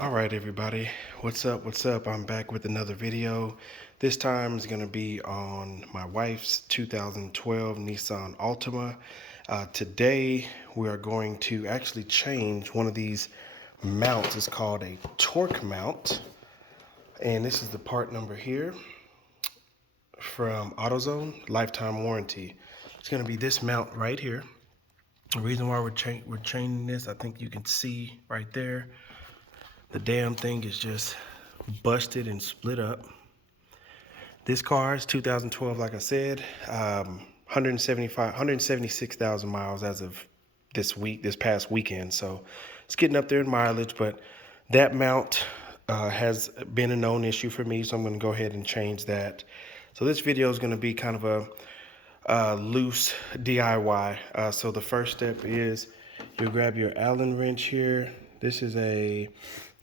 All right, everybody, what's up? I'm back with another video. This time is going to be on my wife's 2012 Nissan Altima. Today we are going to actually change one of these mounts. It's called a torque mount, and this is the part number here from AutoZone, lifetime warranty. It's going to be this mount right here. The reason why we're changing this, I think you can see right there. The damn thing is just busted and split up. This car is 2012, like I said, 176,000 miles as of this past weekend. So it's getting up there in mileage, but that mount has been a known issue for me. So I'm going to go ahead and change that. So this video is going to be kind of a loose DIY. So the first step is you'll grab your Allen wrench here. This is a,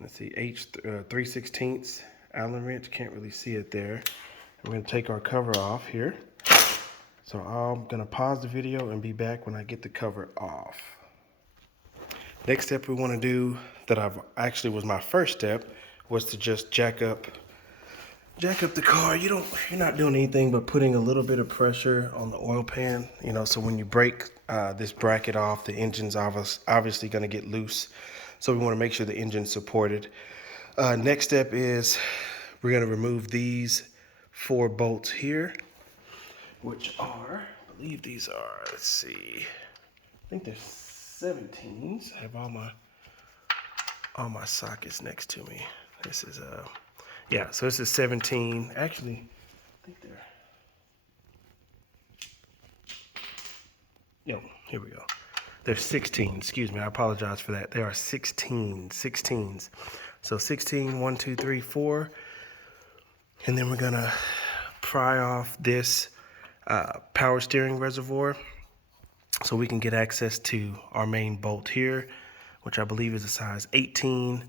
let's see, H3/16 Allen wrench. Can't really see it there. We're going to take our cover off here. So I'm going to pause the video and be back when I get the cover off. Next step we want to do, that was my first step, was to just jack up the car. You're not doing anything but putting a little bit of pressure on the oil pan, so when you break this bracket off, the engine's obviously going to get loose. So we want to make sure the engine's supported. Next step is we're going to remove these 4 bolts here, which are, I believe these are, let's see, I think they're 17s. I have all my sockets next to me. This is yeah, so this is 17. Actually, I think they're, here we go. They're 16, excuse me, I apologize for that. They are 16s. So 16, 1, 2, 3, 4. And then we're gonna pry off this power steering reservoir so we can get access to our main bolt here, which I believe is a size 18.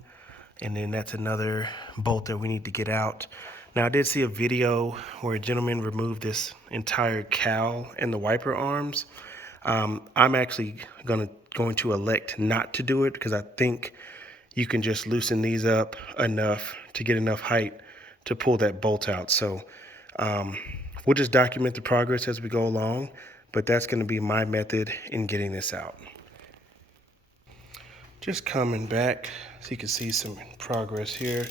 And then that's another bolt that we need to get out. Now I did see a video where a gentleman removed this entire cowl and the wiper arms. I'm actually going to elect not to do it because I think you can just loosen these up enough to get enough height to pull that bolt out. So we'll just document the progress as we go along, but that's going to be my method in getting this out. Just coming back so you can see some progress here.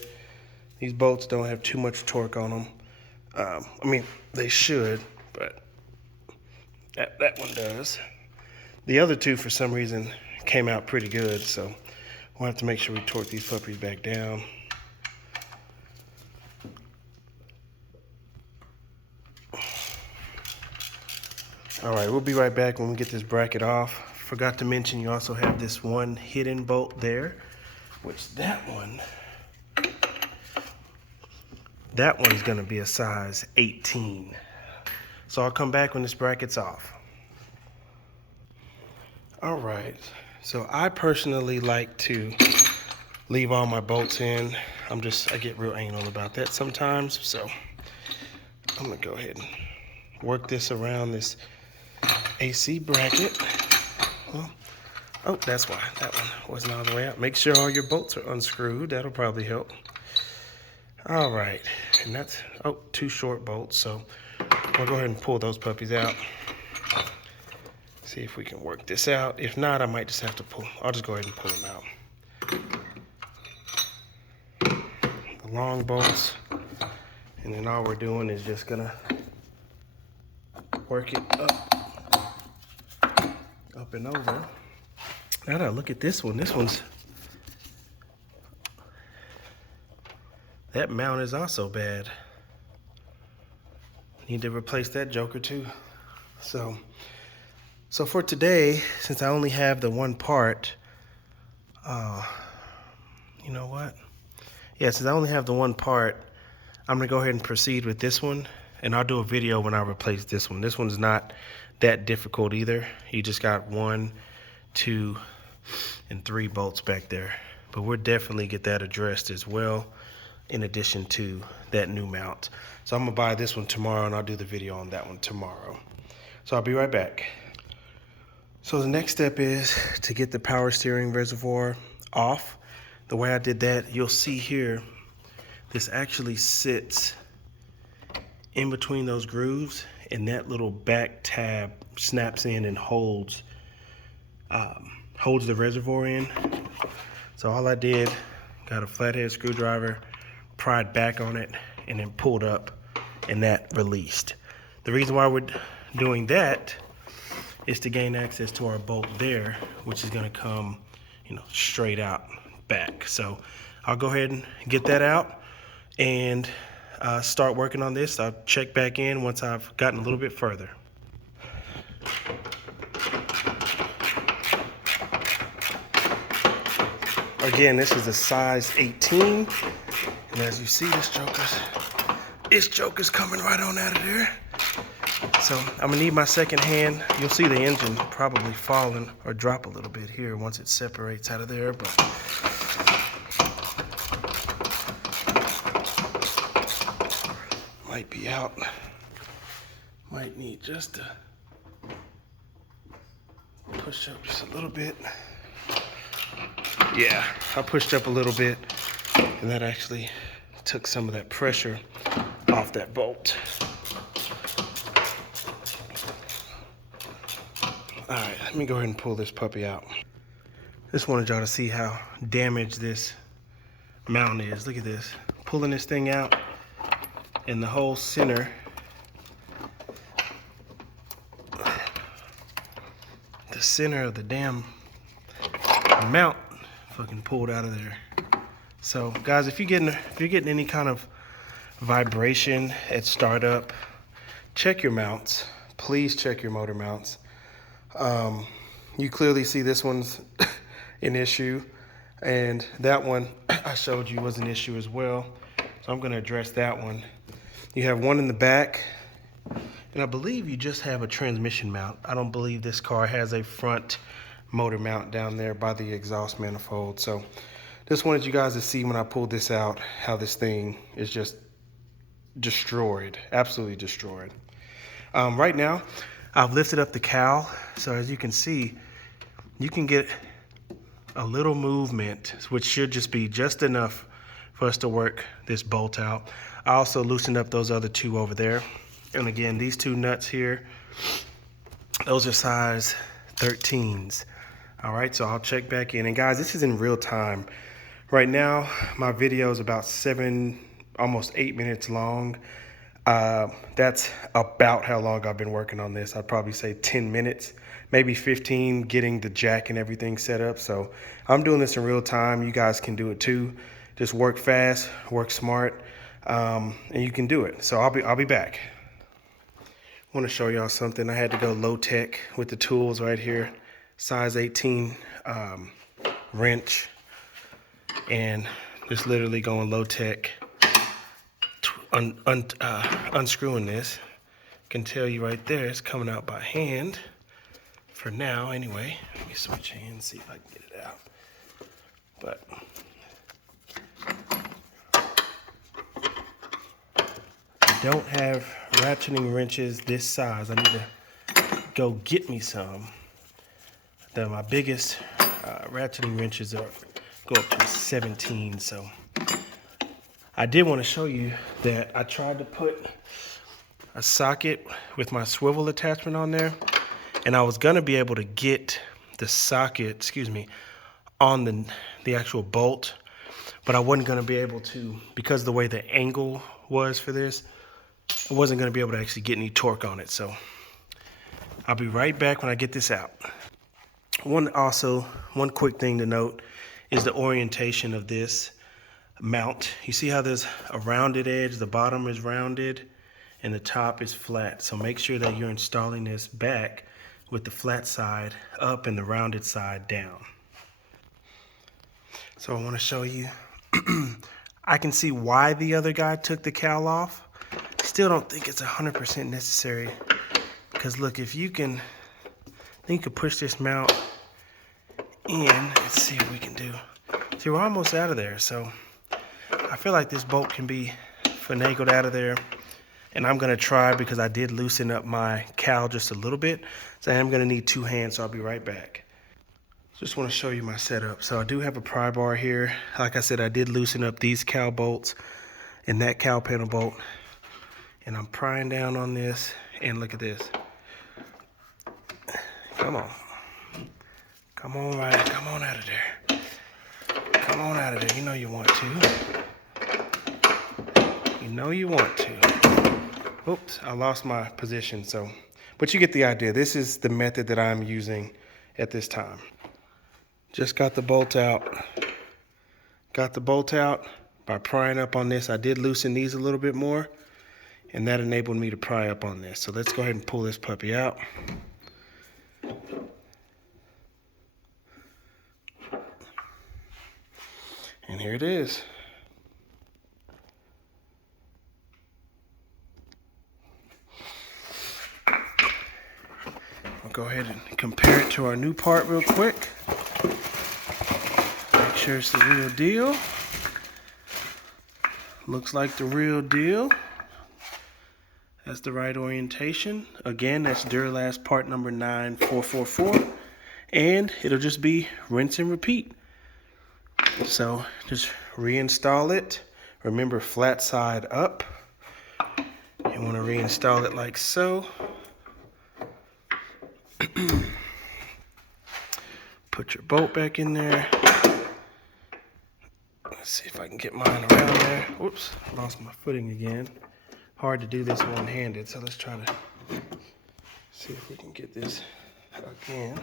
These bolts don't have too much torque on them. I mean, they should, but that one does. The other two, for some reason, came out pretty good, so we'll have to make sure we torque these puppies back down. All right, we'll be right back when we get this bracket off. Forgot to mention you also have this one hidden bolt there, which that one's gonna be a size 18. So I'll come back when this bracket's off. All right, so I personally like to leave all my bolts in. I get real anal about that sometimes, so I'm gonna go ahead and work this around this AC bracket. Well, oh, that's why that one wasn't all the way out. Make sure all your bolts are unscrewed. That'll probably help. All right, and that's, 2 short bolts, so we'll go ahead and pull those puppies out. See if we can work this out. If not, I might just have to I'll just go ahead and pull them out. The long bolts, and then all we're doing is just gonna work it up and over. Now look at this one. That mount is also bad. Need to replace that joker too. So for today, since I only have the one part, you know what? Yeah, since I only have the one part, I'm gonna go ahead and proceed with this one, and I'll do a video when I replace this one. This one's not that difficult either. You just got 1, 2, and 3 bolts back there. But we'll definitely get that addressed as well, in addition to that new mount. So I'm gonna buy this one tomorrow, and I'll do the video on that one tomorrow. So I'll be right back. So the next step is to get the power steering reservoir off. the way I did that, you'll see here, this actually sits in between those grooves, and that little back tab snaps in and holds the reservoir in. So all I did, got a flathead screwdriver, pried back on it, and then pulled up, and that released. The reason why we're doing that is to gain access to our bolt there, which is gonna come, straight out back. So I'll go ahead and get that out and start working on this. I'll check back in once I've gotten a little bit further. Again, this is a size 18, and as you see, this joker's coming right on out of there. So I'm gonna need my second hand. You'll see the engine probably falling or drop a little bit here once it separates out of there, but might be out. Might need just to push up just a little bit. Yeah, I pushed up a little bit, and that actually took some of that pressure off that bolt. All right, let me go ahead and pull this puppy out. Just wanted y'all to see how damaged this mount is. Look at this. Pulling this thing out, and the whole center, of the damn mount fucking pulled out of there. So guys, if you're getting any kind of vibration at startup, check your mounts. Please check your motor mounts. You clearly see this one's an issue, and that one I showed you was an issue as well. So I'm going to address that one. You have one in the back, and I believe you just have a transmission mount. I don't believe this car has a front motor mount down there by the exhaust manifold. So just wanted you guys to see when I pulled this out how this thing is just destroyed, absolutely destroyed. Right now, I've lifted up the cowl, so as you can see, you can get a little movement, which should just be just enough for us to work this bolt out. I also loosened up those other two over there. And again, these two nuts here, those are size 13s. All right, so I'll check back in. And guys, this is in real time. Right now, my video is about almost 8 minutes long. That's about how long I've been working on this. I'd probably say 10 minutes, maybe 15, getting the jack and everything set up. So I'm doing this in real time. You guys can do it too. Just work fast, work smart, and you can do it. So I'll be back. I want to show y'all something. I had to go low tech with the tools right here. Size 18 wrench, and just literally going low tech, unscrewing this. Can tell you right there it's coming out by hand for now anyway. Let me switch hands, see if I can get it out. But I don't have ratcheting wrenches this size. I need to go get me some. My biggest ratcheting wrenches go up to 17. So I did want to show you that I tried to put a socket with my swivel attachment on there, and I was going to be able to get the socket, on the actual bolt, but I wasn't going to be able to, because of the way the angle was for this, I wasn't going to be able to actually get any torque on it. So I'll be right back when I get this out. One quick thing to note is the orientation of this mount. You see how there's a rounded edge, the bottom is rounded and the top is flat. So make sure that you're installing this back with the flat side up and the rounded side down. So I want to show you, I can see why the other guy took the cowl off. Still don't think it's 100% necessary, because look, if you can, then you can push this mount in. Let's see what we can do. See, we're almost out of there, so I feel like this bolt can be finagled out of there, and I'm gonna try, because I did loosen up my cowl just a little bit, so I am gonna need two hands, so I'll be right back. Just want to show you my setup. So I do have a pry bar here. Like I said, I did loosen up these cow bolts and that cow panel bolt. And I'm prying down on this, and look at this. Come on. Come on, Ryder. Come on out of there. Come on out of there. You know you want to. You know you want to. Oops, I lost my position. But you get the idea. This is the method that I'm using at this time. Just got the bolt out. Got the bolt out by prying up on this. I did loosen these a little bit more, and that enabled me to pry up on this. So let's go ahead and pull this puppy out. And here it is. I'll go ahead and compare it to our new part real quick. Make sure it's the real deal. Looks like the real deal. That's the right orientation. Again, that's Duralast part number 9444. And it'll just be rinse and repeat. So just reinstall it. Remember, flat side up. You want to reinstall it like so. Put your bolt back in there. Let's see if I can get mine around there. Whoops, lost my footing again. Hard to do this one-handed, so let's try to see if we can get this again.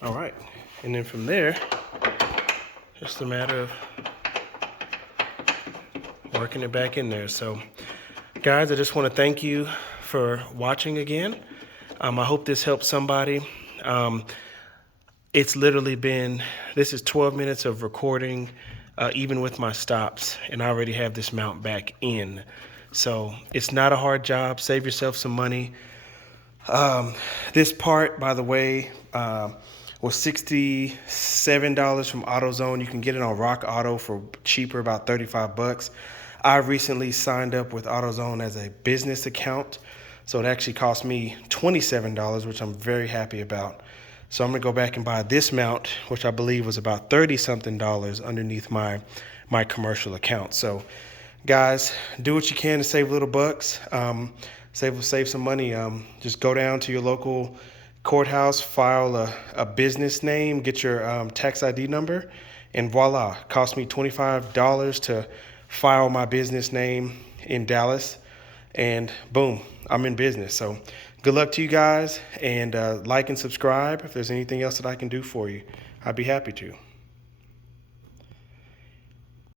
All right, and then from there, just a matter of working it back in there. So, guys, I just want to thank you for watching again. I hope this helps somebody. It's literally been, this is 12 minutes of recording, even with my stops, and I already have this mount back in. So it's not a hard job. Save yourself some money. This part, by the way, was $67 from AutoZone. You can get it on Rock Auto for cheaper, about 35 bucks. I recently signed up with AutoZone as a business account, so it actually cost me $27, which I'm very happy about. So I'm gonna go back and buy this mount, which I believe was about $30-something underneath my commercial account. So guys, do what you can to save little bucks, save some money. Just go down to your local courthouse, file a business name, get your tax ID number, and voila, it cost me $25 to file my business name in Dallas, and boom, I'm in business. So good luck to you guys, and like and subscribe if there's anything else that I can do for you. I'd be happy to.